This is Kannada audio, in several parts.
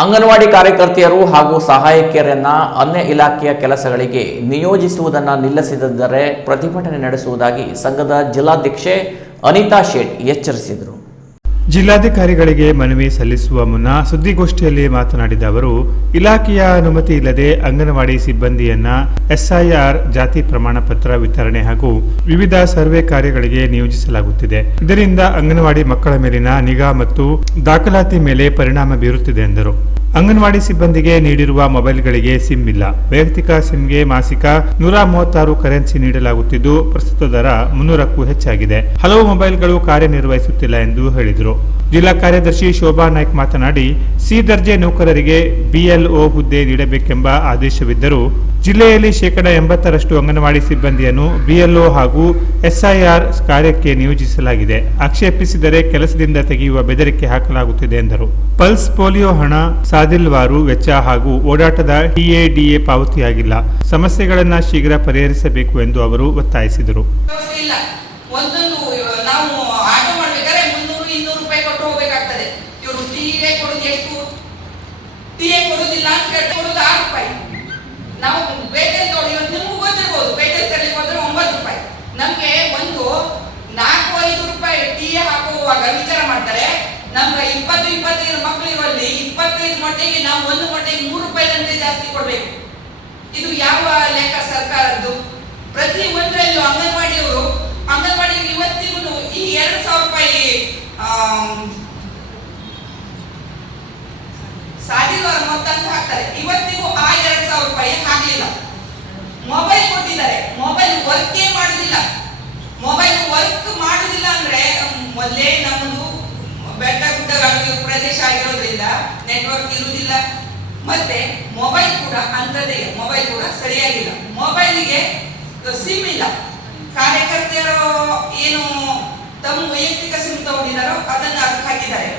ಅಂಗನವಾಡಿ ಕಾರ್ಯಕರ್ತೆಯರು ಹಾಗೂ ಸಹಾಯಕಿಯರನ್ನ ಅನ್ಯ ಇಲಾಖೆಯ ಕೆಲಸಗಳಿಗೆ ನಿಯೋಜಿಸುವುದನ್ನು ನಿಲ್ಲಿಸದಿದ್ದರೆ ಪ್ರತಿಭಟನೆ ನಡೆಸುವುದಾಗಿ ಸಂಘದ ಜಿಲ್ಲಾಧ್ಯಕ್ಷೆ ಅನಿತಾ ಶೇಟ್ ಎಚ್ಚರಿಸಿದರು. ಜಿಲ್ಲಾಧಿಕಾರಿಗಳಿಗೆ ಮನವಿ ಸಲ್ಲಿಸುವ ಮುನ್ನ ಸುದ್ದಿಗೋಷ್ಠಿಯಲ್ಲಿ ಮಾತನಾಡಿದ ಅವರು, ಇಲಾಖೆಯ ಅನುಮತಿ ಇಲ್ಲದೆ ಅಂಗನವಾಡಿ ಸಿಬ್ಬಂದಿಯನ್ನ ಎಸ್ಐಆರ್ ಜಾತಿ ಪ್ರಮಾಣ ಪತ್ರ ವಿತರಣೆ ಹಾಗೂ ವಿವಿಧ ಸರ್ವೆ ಕಾರ್ಯಗಳಿಗೆ ನಿಯೋಜಿಸಲಾಗುತ್ತಿದೆ. ಇದರಿಂದ ಅಂಗನವಾಡಿ ಮಕ್ಕಳ ಮೇಲಿನ ನಿಗಾ ಮತ್ತು ದಾಖಲಾತಿ ಮೇಲೆ ಪರಿಣಾಮ ಬೀರುತ್ತಿದೆ ಎಂದರು. ಅಂಗನವಾಡಿ ಸಿಬ್ಬಂದಿಗೆ ನೀಡಿರುವ ಮೊಬೈಲ್ಗಳಿಗೆ ಸಿಮ್ ಇಲ್ಲ. ವೈಯಕ್ತಿಕ ಸಿಮ್ಗೆ ಮಾಸಿಕ 136 ಕರೆನ್ಸಿ ನೀಡಲಾಗುತ್ತಿದ್ದು, ಪ್ರಸ್ತುತ ದರ 300ಕ್ಕೂ ಹೆಚ್ಚಾಗಿದೆ. ಹಲವು ಮೊಬೈಲ್ಗಳು ಕಾರ್ಯನಿರ್ವಹಿಸುತ್ತಿಲ್ಲ ಎಂದು ಹೇಳಿದರು. ಜಿಲ್ಲಾ ಕಾರ್ಯದರ್ಶಿ ಶೋಭಾ ನಾಯ್ಕ್ ಮಾತನಾಡಿ, ಸಿ ದರ್ಜೆ ನೌಕರರಿಗೆ ಬಿಎಲ್ಒ ಹುದ್ದೆ ನೀಡಬೇಕೆಂಬ ಆದೇಶವಿದ್ದರೂ ಜಿಲ್ಲೆಯಲ್ಲಿ 80% ಅಂಗನವಾಡಿ ಸಿಬ್ಬಂದಿಯನ್ನು ಬಿಎಲ್ಒ ಹಾಗೂ ಎಸ್ಐಆರ್ ಕಾರ್ಯಕ್ಕೆ ನಿಯೋಜಿಸಲಾಗಿದೆ. ಆಕ್ಷೇಪಿಸಿದರೆ ಕೆಲಸದಿಂದ ತೆಗೆಯುವ ಬೆದರಿಕೆ ಹಾಕಲಾಗುತ್ತಿದೆ ಎಂದರು. ಪಲ್ಸ್ ಪೋಲಿಯೋ ಹಣ, ಸಾದಿಲ್ವಾರು ವೆಚ್ಚ ಹಾಗೂ ಓಡಾಟದ ಟಿಎಡಿಎ ಪಾವತಿಯಾಗಿಲ್ಲ. ಸಮಸ್ಯೆಗಳನ್ನು ಶೀಘ್ರ ಪರಿಹರಿಸಬೇಕು ಎಂದು ಅವರು ಒತ್ತಾಯಿಸಿದರು. ನಾವು ಬೇಟೆಲ್ ನೋಡಿ ನಿಮಗೂ ಗೊತ್ತಿರ್ಬೋದು, ಬೇಟೆಲ್ ತರಲಿಕ್ಕೆ ಹೋದ್ರೆ 9 ರೂಪಾಯಿ. ನಮ್ಗೆ ಒಂದು 4-5 ರೂಪಾಯಿ ಟೀ ಹಾಕುವಾಗ ವಿಚಾರ ಮಾಡ್ತಾರೆ. ನಮ್ಗೆ 20-25 ಮಕ್ಕಳು ಇರುವಲ್ಲಿ 25 ಮೊಟ್ಟೆಗೆ ನಾವು ಒಂದು ಮೊಟ್ಟೆಗೆ 3 ರೂಪಾಯಿದಂತೆ ಜಾಸ್ತಿ ಕೊಡ್ಬೇಕು. ಇದು ಯಾವ ಲೆಕ್ಕ ಸರ್ಕಾರದ್ದು? ಪ್ರತಿ ಒಂದರಲ್ಲೂ ಅಂಗನವಾಡಿಯವರು ಇವತ್ತಿಗೂ ಈ 2,000 ರೂಪಾಯಿ ಸಾಧಿವಾರ ಮೊತ್ತ ಅಂತ ಹಾಕ್ತಾರೆ. ಇವತ್ತಿಗೂ ಆ 2,000 ರೂಪಾಯಿ ಹಾಕಲಿಲ್ಲ. ಮೊಬೈಲ್ ಕೊಟ್ಟಿದ್ದಾರೆ, ಮೊಬೈಲ್ ವರ್ಕೇ ಮಾಡುದಿಲ್ಲ. ಮೊಬೈಲ್ ವರ್ಕ್ ಮಾಡುದಿಲ್ಲ ಅಂದ್ರೆ ಮೊದಲೇ ನಮ್ಮದು ಬೆಟ್ಟ ಗುಡ್ಡಗಳ ಪ್ರದೇಶ ಆಗಿರೋದ್ರಿಂದ ನೆಟ್ವರ್ಕ್ ಇರುವುದಿಲ್ಲ. ಮತ್ತೆ ಮೊಬೈಲ್ ಕೂಡ ಅಂತದೇ, ಮೊಬೈಲ್ ಕೂಡ ಸರಿಯಾಗಿಲ್ಲ. ಮೊಬೈಲಿಗೆ ಸಿಮ್ ಇಲ್ಲ. ಕಾರ್ಯಕರ್ತೆಯರು ಏನು ತಮ್ಮ ವೈಯಕ್ತಿಕ ಸಿಮ್ ತಗೊಂಡಿದ್ದಾರೋ ಅದನ್ನ ಅದಕ್ಕೆ ಹಾಕಿದ್ದಾರೆ.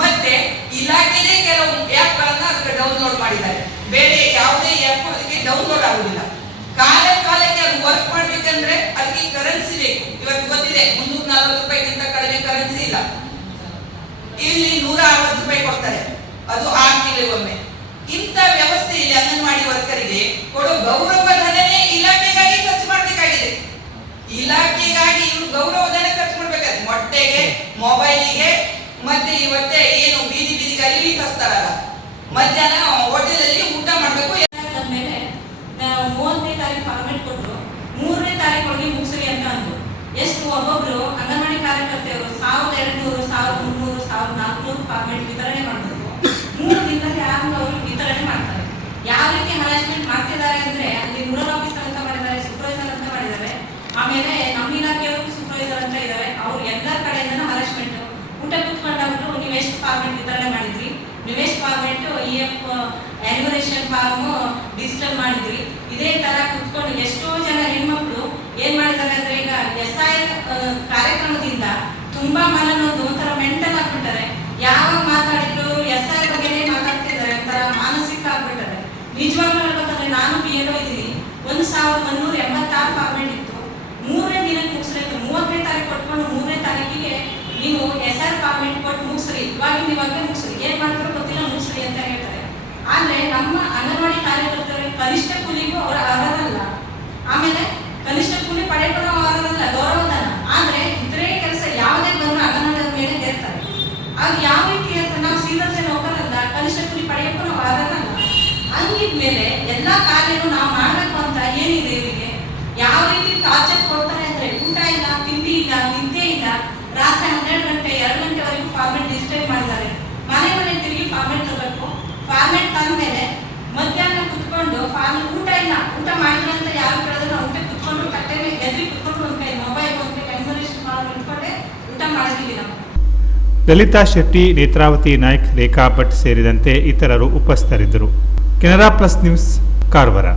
ಮತ್ತೆ ಇಲಾಖೆದೇ ಕೆಲವು ಆ್ಯಪ್ ಗಳನ್ನ ಅದಕ್ಕೆ ಡೌನ್ಲೋಡ್ ಮಾಡಿದ್ದಾರೆ. ಬೇರೆ ಯಾವುದೇ ಆ್ಯಪ್ ಅದಕ್ಕೆ ಡೌನ್ಲೋಡ್ ಆಗುದಿಲ್ಲ. ಕಾಲಕ್ಕೆ ಅದು ವರ್ಕ್ ಮಾಡ್ಬೇಕಂದ್ರೆ ಅದಕ್ಕೆ ಕರೆನ್ಸಿ ಬೇಕು. ಇವತ್ತು ಗೊತ್ತಿದೆ 340 ರೂಪಾಯಿಗಿಂತ ಕಡಿಮೆ ಕರೆನ್ಸಿ ಇಲ್ಲ. ಇಲ್ಲಿ 160 ರೂಪಾಯಿ ಕೊಡ್ತಾರೆ, ಅದು 6 ತಿಂಗಳಿಗೊಮ್ಮೆ. ಇಂಥ ವ್ಯವಸ್ಥೆ ಇಲ್ಲಿ ಅಂಗನವಾಡಿ ವರ್ಕರಿಗೆ ಕೊಡೋ ಗೌರವ ಧನನೇ ಇಲಾಖೆಗಾಗಿ ಖರ್ಚು ಮಾಡಬೇಕಾಗಿದೆ. ಇಲಾಖೆಗಾಗಿ ಇವರು ಗೌರವ ಧನ ಖರ್ಚು ಮಾಡ್ಬೇಕಾದ್ರೆ ಮೊಟ್ಟೆಗೆ, ಮೊಬೈಲಿಗೆ, ಮತ್ತೆ ಇವತ್ತೇ ಏನು ಬೀದಿಗೆ ಅಲ್ಲಿ ತರ್ತಾರಲ್ಲ, ಮಧ್ಯಾಹ್ನ ಹೋಟೆಲ್ ಅಲ್ಲಿ ಊಟ ಮಾಡ್ಬೇಕು. 30ನೇ ತಾರೀಕು ಫಾರ್ಮೆಟ್ ಕೊಟ್ಟರು, 3ನೇ ತಾರೀಕು ಒಳಗೆ ಮುಗಿಸ್ರಿ ಅಂತ ಅಂದ್ರು. ಎಷ್ಟು ಒಬ್ಬೊಬ್ರು ಅಂಗನವಾಡಿ ಕಾರ್ಯಕರ್ತೆಯರು 1200, 1300, 1400 ಫಾರ್ಮೆಟ್ ವಿತರಣೆ ಮಾಡಬೇಕು. 3 ದಿನದಲ್ಲಿ ಯಾರು ಅವರು ವಿತರಣೆ ಮಾಡ್ತಾರೆ. ಯಾವ ರೀತಿ ಹರಾಸ್ಮೆಂಟ್ ಮಾಡ್ತಿದ್ದಾರೆ ಅಂದ್ರೆ, ಅಲ್ಲಿ ರೂರಲ್ ಆಫೀಸರ್ ಅಂತ ಮಾಡಿದ್ದಾರೆ, ಸೂಪರ್ವೈಸರ್ ಅಂತ ಮಾಡಿದ್ದಾರೆ, ಆಮೇಲೆ ನಮ್ಮ ಇಲಾಖೆಯವರು ಸೂಪರ್ವೈಸರ್ ಅಂತ ಇದ್ದಾರೆ. ಅವ್ರು ಎಲ್ಲರ ಕಡೆಯಿಂದ ಹರಾಸ್ಮೆಂಟ್. ಊಟ ಕೂತ್ಕೊಂಡಾಗ್ರು ನೀವು ಎಷ್ಟು ಫಾರ್ಮೆಟ್ ವಿತರಣೆ ಮಾಡಿದ್ರಿ, ನೀವು ಎಷ್ಟು format EF enumeration form digital ಮಾಡಿದ್ರಿ, ಇದೇ ತರ ಕೂತ್ಕೊಂಡು ಎಷ್ಟೋ ಜನ ಹೆಣ್ಮಕ್ಳು ಏನ್ ಮಾಡಿದ್ದಾರೆ ಅಂದ್ರೆ, ಈಗ SIR ಕಾರ್ಯಕ್ರಮದಿಂದ ತುಂಬಾ ಮನನೊಂದು ಒಂಥರ ಮೆಂಟಲ್ ಆಗ್ಬಿಟ್ಟಾರೆ. ಯಾವಾಗ ಮಾತಾಡಿದ್ರು SIR ಬಗ್ಗೆನೇ ಮಾತಾಡ್ತಿದ್ದಾರೆ, ಒಂಥರ ಮಾನಸಿಕ ಆಗ್ಬಿಟ್ಟಾರೆ. ನಿಜವಾಗ್ಲೂ ಹೇಳ್ಬೇಕಂದ್ರೆ ನಾನು BLO ಇದ್ದೀನಿ. 1186 ಫಾರ್ಮೆಟ್ ಇತ್ತು. 3ನೇ ದಿನಕ್ಕೆ ಮುಗಿಸ್ಬೇಕು. 30ನೇ ತಾರೀಕು ಕೊಟ್ಕೊಂಡು 3ನೇ ತಾರೀಕಿಗೆ ನೀವು SR ಫಾರ್ಮೆಟ್ ಕೊಟ್ಟು ಮುಗಿಸ್ರಿ, ಇವಾಗ ಮುಗಿಸ್ರಿ, ಏನ್ ಮಾಡ್ತಾರೋ ಗೊತ್ತಿಲ್ಲ, ಮುಗಿಸ್ರಿ ಅಂತ ಹೇಳ್ತಾರೆ. ಆದ್ರೆ ನಮ್ಮ ಅಂಗನವಾಡಿ ಕಾರ್ಯಕರ್ತರಿಗೆ ಕನಿಷ್ಠ ಕೂಲಿಗೂ ಅವರ ಅರ್ಹರಲ್ಲ, ಆಮೇಲೆ ಕನಿಷ್ಠ ಕೂಲಿ ಪಡೆಯಲು ಅರ್ಹರಲ್ಲ, ಗೌರವಧನ. ಆದ್ರೆ ಇತರೆ ಕೆಲಸ ಯಾವುದೇ ಬಂದ್ರು ಅಂಗನವಾಡಿ ಮೇಲೆ ಸೇರ್ತಾರೆ. ಅದು ಯಾವ ರೀತಿ ಅಂತ, ನಾವು ಸೀದರ್ಜೆ ನೌಕರಲ್ಲ, ಕನಿಷ್ಠ ಕೂಲಿ ಪಡೆಯಕ್ಕೂ ನಾವು ಅರ್ಹರಲ್ಲ. ಹಂಗಿದ್ಮೇಲೆ ಎಲ್ಲಾ ಕಾರ್ಯನು ನಾವು ಮಾಡ್ಬೇಕು ಅಂತ ಏನಿದೆ ಇವರಿಗೆ? ಯಾವ ರೀತಿ ಟಾರ್ಚರ್ ಕೊಡ್ತಾರೆ ಅಂದ್ರೆ, ಊಟ ಇಲ್ಲ, ತಿಂಡಿ ಇಲ್ಲ, ನಿದ್ದೆ ಇಲ್ಲ. ರಾತ್ರಿ 12 ಗಂಟೆ 2 ಗಂಟೆವರೆಗೂ ಫಾರ್ಮೆಟ್ ಡಿಜಿಟಲ್ ಮಾಡಿದ್ದಾರೆ. ಮನೆ ತಿರುಗಿ ಫಾರ್ಮೆಟ್ ತರಬೇಕು. ಫಾರ್ಮೆಟ್ ತಂದ್ಮೇಲೆ ಮಧ್ಯಾಹ್ನ ಕುತ್ಕೊಂಡು ಊಟ ಇಲ್ಲ, ಊಟ ಮಾಡಿದ್ರೆ ಅಂತ ಯಾರು ಕೇಳಿದ್ರು ನಾವು ಊಟ ಕುತ್ಕೊಂಡು ಕಟ್ಟೆ ಮೇಲೆ ಎದ್ರಿ ಕುತ್ಕೊಂಡು ಒಂದು ಕೈ ಮೊಬೈಲ್, ಒಂದು ಕೈ ಎನ್ಯುಮರೇಷನ್ ಫಾರ್ಮ್ ಇಟ್ಕೊಂಡೆ ಊಟ ಮಾಡಿದೀವಿ ನಾವು. ಲಲಿತಾ ಶೆಟ್ಟಿ, ನೇತ್ರಾವತಿ ನಾಯ್ಕ್, ರೇಖಾ ಭಟ್ ಸೇರಿದಂತೆ ಇತರರು ಉಪಸ್ಥಿತರಿದ್ದರು. Canara plus news, Karwar.